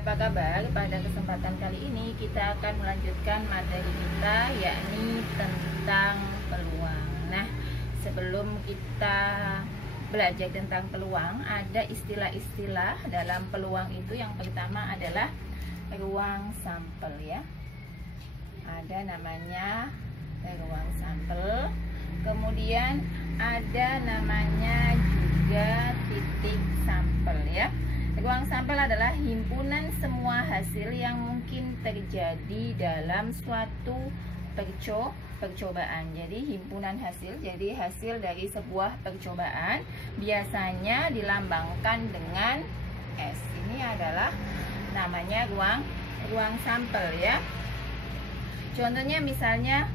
apa kabar? Pada kesempatan kali ini kita akan melanjutkan materi kita, yakni tentang peluang. Nah, sebelum kita belajar tentang peluang, ada istilah-istilah dalam peluang itu. Yang pertama adalah ruang sampel, ya. Ada namanya ruang sampel. Kemudian ada namanya juga titik sampel, ya. Ruang sampel adalah himpunan semua hasil yang mungkin terjadi dalam suatu percobaan. Jadi himpunan hasil, jadi hasil dari sebuah percobaan biasanya dilambangkan dengan S. Ini adalah namanya ruang sampel, ya. Contohnya misalnya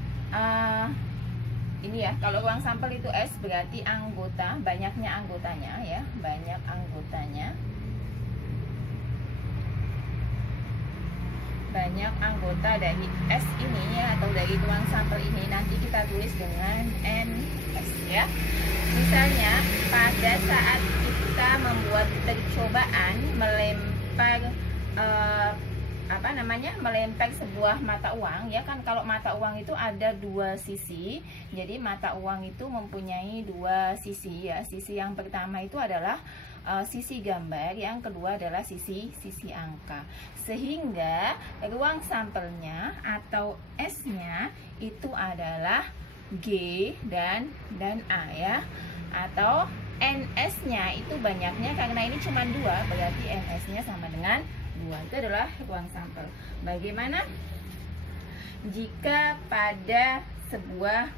ini ya, kalau ruang sampel itu S berarti anggota, banyaknya anggotanya, ya, banyak anggotanya. Banyak anggota dari S ini, ya, atau dari ruang sampel ini nanti kita tulis dengan NS, ya. Misalnya pada saat kita membuat percobaan melempar melempar sebuah mata uang, ya kan, kalau mata uang itu ada dua sisi. Jadi mata uang itu mempunyai dua sisi, ya. Sisi yang pertama itu adalah sisi gambar, yang kedua adalah sisi angka. Sehingga ruang sampelnya atau S-nya itu adalah G dan A, ya. Atau NS-nya itu banyaknya, karena ini cuma dua, berarti NS-nya sama dengan 2. Itu adalah ruang sampel. Bagaimana jika pada sebuah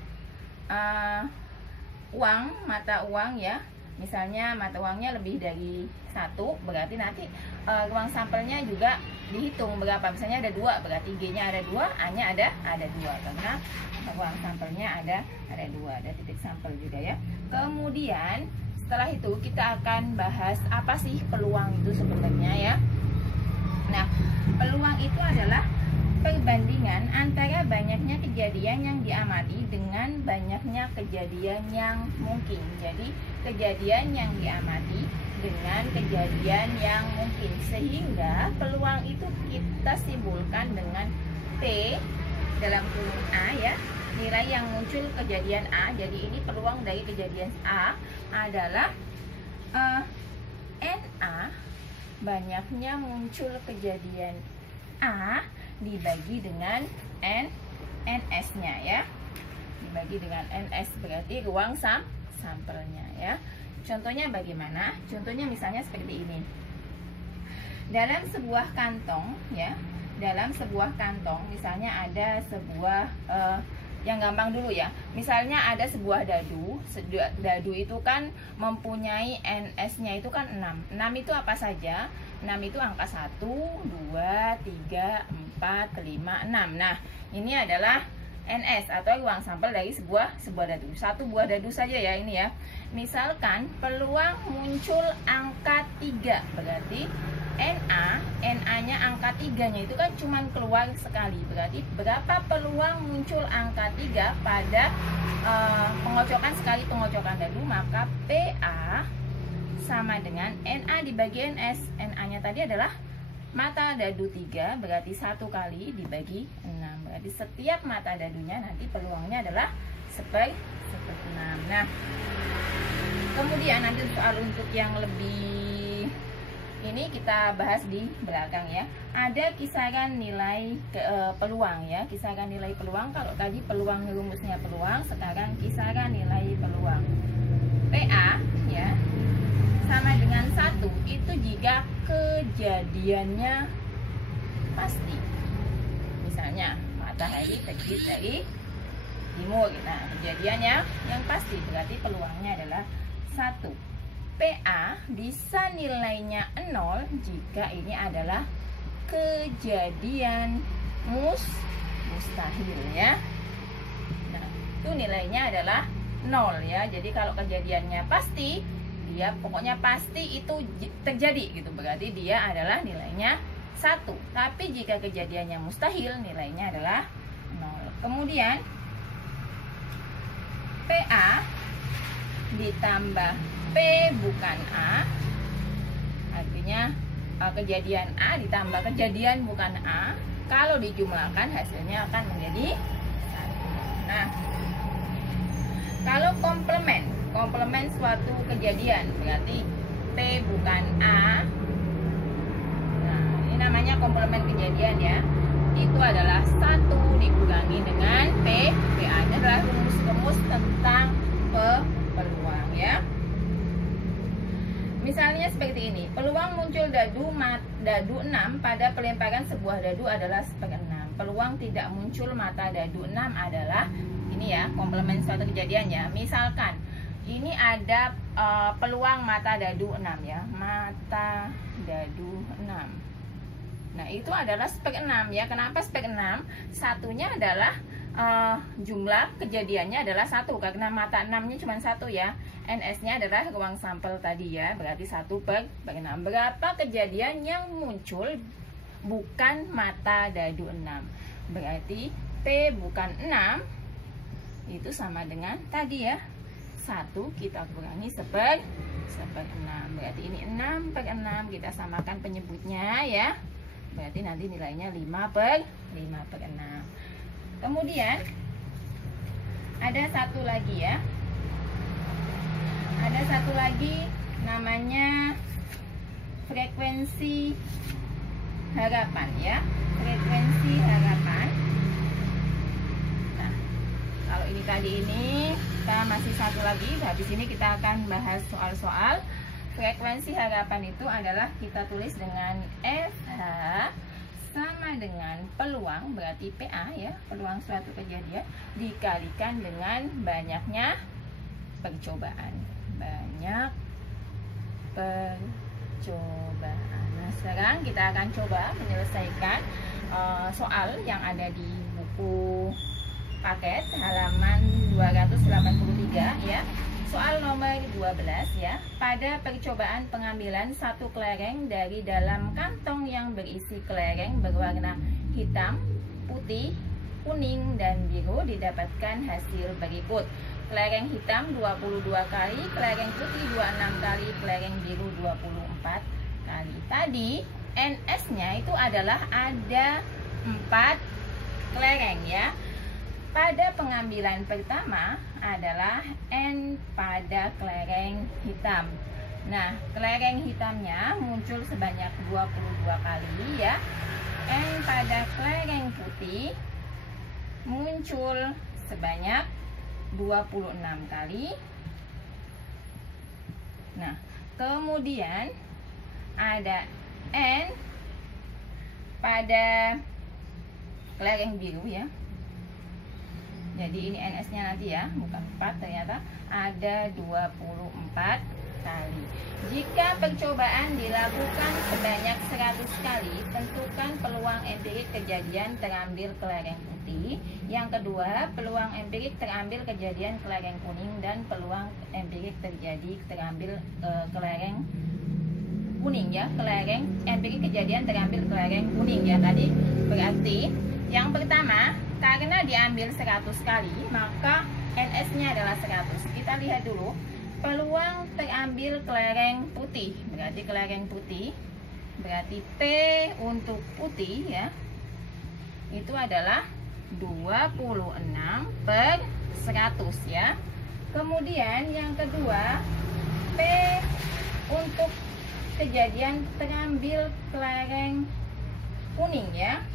mata uang, ya, misalnya mata uangnya lebih dari 1, berarti nanti ruang sampelnya juga dihitung berapa. Misalnya ada 2, berarti G-nya ada 2, A-nya ada 2, karena ruang sampelnya ada 2, ada titik sampel juga, ya. Kemudian setelah itu kita akan bahas apa sih peluang itu sebenarnya, ya. Nah, peluang itu adalah perbandingan antara banyaknya kejadian yang diamati dengan banyaknya kejadian yang mungkin. Jadi kejadian yang diamati dengan kejadian yang mungkin, sehingga peluang itu kita simpulkan dengan P dalam kurung A, ya, nilai yang muncul kejadian A. Jadi ini peluang dari kejadian A adalah NA, banyaknya muncul kejadian A dibagi dengan NS-nya, ya. Dibagi dengan NS berarti ruang sampelnya, ya. Contohnya bagaimana? Contohnya misalnya seperti ini. Dalam sebuah kantong, ya. Dalam sebuah kantong misalnya ada sebuah yang gampang dulu, ya. Misalnya ada sebuah dadu. Dadu itu kan mempunyai NS-nya itu kan 6. 6 itu apa saja? 6 itu angka 1, 2, 3, 4, 5, 6. Nah, ini adalah NS atau ruang sampel dari sebuah dadu. Satu buah dadu saja, ya, ini, ya. Misalkan peluang muncul angka 3, berarti NA-nya angka 3-nya itu kan cuma keluar sekali. Berarti berapa peluang muncul angka 3 pada pengocokan sekali pengocokan dadu? Maka PA sama dengan NA dibagi NS. NA-nya tadi adalah mata dadu 3, berarti 1 kali dibagi 6. Berarti setiap mata dadunya nanti peluangnya adalah 1/6. Nah, kemudian nanti soal untuk yang lebih ini kita bahas di belakang, ya. Ada kisaran nilai peluang, ya. Kisaran nilai peluang, kalau tadi peluang rumusnya peluang, sekarang kisaran nilai peluang. PA, ya, sama dengan 1 itu jika kejadiannya pasti. Misalnya matahari terbit dari timur. Nah, kejadiannya yang pasti berarti peluangnya adalah 1. PA bisa nilainya 0 jika ini adalah kejadian mustahil, ya. Nah, itu nilainya adalah 0, ya. Jadi kalau kejadiannya pasti, dia pokoknya pasti itu terjadi, gitu. Berarti dia adalah nilainya 1. Tapi jika kejadiannya mustahil, nilainya adalah 0. Kemudian PA ditambah P bukan A, artinya kejadian A ditambah kejadian bukan A, kalau dijumlahkan hasilnya akan menjadi 1. Nah, kalau komplement suatu kejadian berarti P bukan A. Nah, ini namanya komplement kejadian ya. Itu adalah 1 dikurangi dengan P. PA ini adalah rumus-rumus tentang peluang ya. Misalnya seperti ini, peluang muncul dadu 6 pada pelemparan sebuah dadu adalah 1/6. Peluang tidak muncul mata dadu 6 adalah ini ya, komplement suatu kejadian ya. Misalkan ini ada peluang mata dadu 6 ya, mata dadu 6. Nah, itu adalah 1/6 ya. Kenapa 1/6? Satunya adalah jumlah kejadiannya adalah 1 karena mata 6-nya cuma 1 ya. NS-nya adalah ruang sampel tadi ya, berarti 1/6. Berapa kejadian yang muncul bukan mata dadu 6? Berarti P bukan 6 itu sama dengan tadi ya, 1 kita kurangi 1/6. Berarti ini 6/6, kita samakan penyebutnya ya. Berarti nanti nilainya 5/6. Kemudian ada satu lagi ya. Ada satu lagi namanya frekuensi harapan ya. Frekuensi harapan. Nah, kalau ini tadi kita masih satu lagi. Habis ini kita akan bahas soal-soal. Frekuensi harapan itu adalah kita tulis dengan FH sama dengan peluang, berarti PA ya, peluang suatu kejadian dikalikan dengan banyaknya percobaan. Banyak percobaan. Nah, sekarang kita akan coba menyelesaikan soal yang ada di buku paket halaman 283 ya. Soal nomor 12 ya. Pada percobaan pengambilan satu kelereng dari dalam kantong yang berisi kelereng berwarna hitam, putih, kuning, dan biru didapatkan hasil berikut. Kelereng hitam 22 kali, kelereng putih 26 kali, kelereng biru 24 kali. Tadi NS-nya itu adalah ada 4 kelereng ya. Pada pengambilan pertama adalah N pada kelereng hitam. Nah, kelereng hitamnya muncul sebanyak 22 kali ya. N pada kelereng putih muncul sebanyak 26 kali. Nah, kemudian ada N pada kelereng biru ya. Jadi ini NS-nya nanti ya, bukan 4, ternyata ada 24 kali. Jika percobaan dilakukan sebanyak 100 kali, tentukan peluang empirik kejadian terambil kelereng putih. Yang kedua, peluang empirik terambil kejadian kelereng kuning, dan peluang empirik terjadi terambil kelereng kuning ya. Kelereng empirik kejadian terambil kelereng kuning ya tadi. Berarti yang pertama, karena diambil 100 kali, maka NS-nya adalah 100. Kita lihat dulu. Peluang terambil kelereng putih. Berarti kelereng putih. Berarti P untuk putih ya. Itu adalah 26/100 ya. Kemudian yang kedua, P untuk kejadian terambil kelereng kuning ya.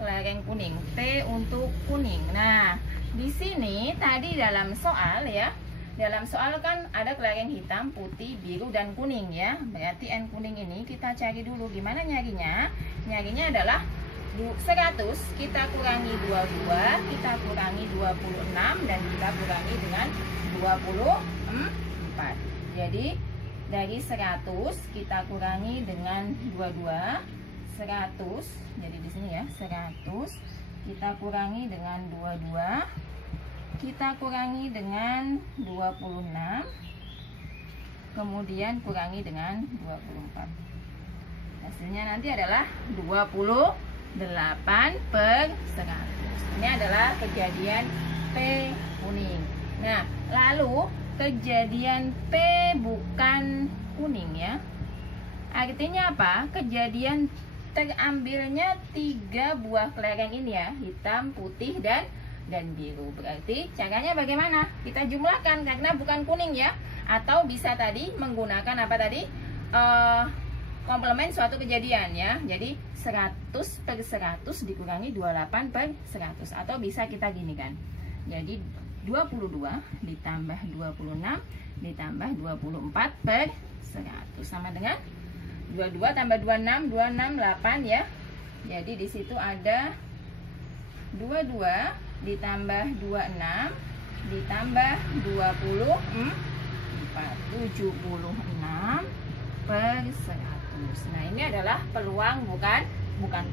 Kelereng kuning, T untuk kuning. Nah, di sini tadi dalam soal ya, dalam soal kan ada kelereng hitam, putih, biru, dan kuning ya. Berarti N kuning ini kita cari dulu. Gimana nyarinya? Nyarinya adalah 100 kita kurangi 22, kita kurangi 26, dan kita kurangi dengan 24. Jadi dari 100 kita kurangi dengan 22, 100. Jadi di sini ya, 100 kita kurangi dengan 22, kita kurangi dengan 26, kemudian kurangi dengan 24. Hasilnya nanti adalah 28/100. Ini adalah kejadian P kuning. Nah, lalu kejadian P bukan kuning ya. Artinya apa? Kejadian terambilnya 3 buah kelereng ini ya, hitam, putih, dan biru. Berarti caranya bagaimana? Kita jumlahkan karena bukan kuning ya. Atau bisa tadi menggunakan apa tadi? Komplement suatu kejadian ya. Jadi 100 per 100 dikurangi 28 per 100. Atau bisa kita gini kan. Jadi 22 ditambah 26 ditambah 24 per 100 sama dengan 22 tambah 26, 26, 8 ya. Jadi di situ ada 22 ditambah 26 ditambah 24, 76 per 100. Nah, ini adalah peluang bukan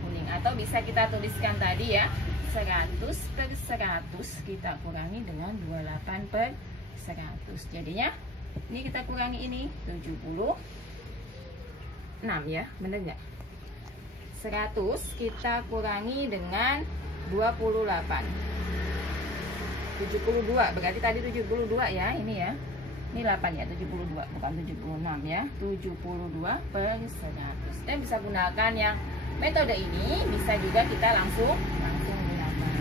kuning. Atau bisa kita tuliskan tadi ya, 100 per 100 kita kurangi dengan 28 per 100. Jadinya ini kita kurangi ini 76 ya, bener nggak? 100 kita kurangi dengan 28, 72, berarti tadi 72 ya, ini ya. Ini 8 ya, 72 bukan 76 ya. 72 per 100. Kita bisa gunakan yang metode ini, bisa juga kita langsung gunakan.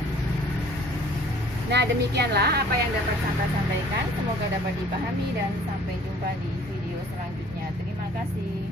Nah, demikianlah apa yang dapat saya sampaikan. Semoga dapat dipahami dan sampai jumpa di video selanjutnya. Terima kasih.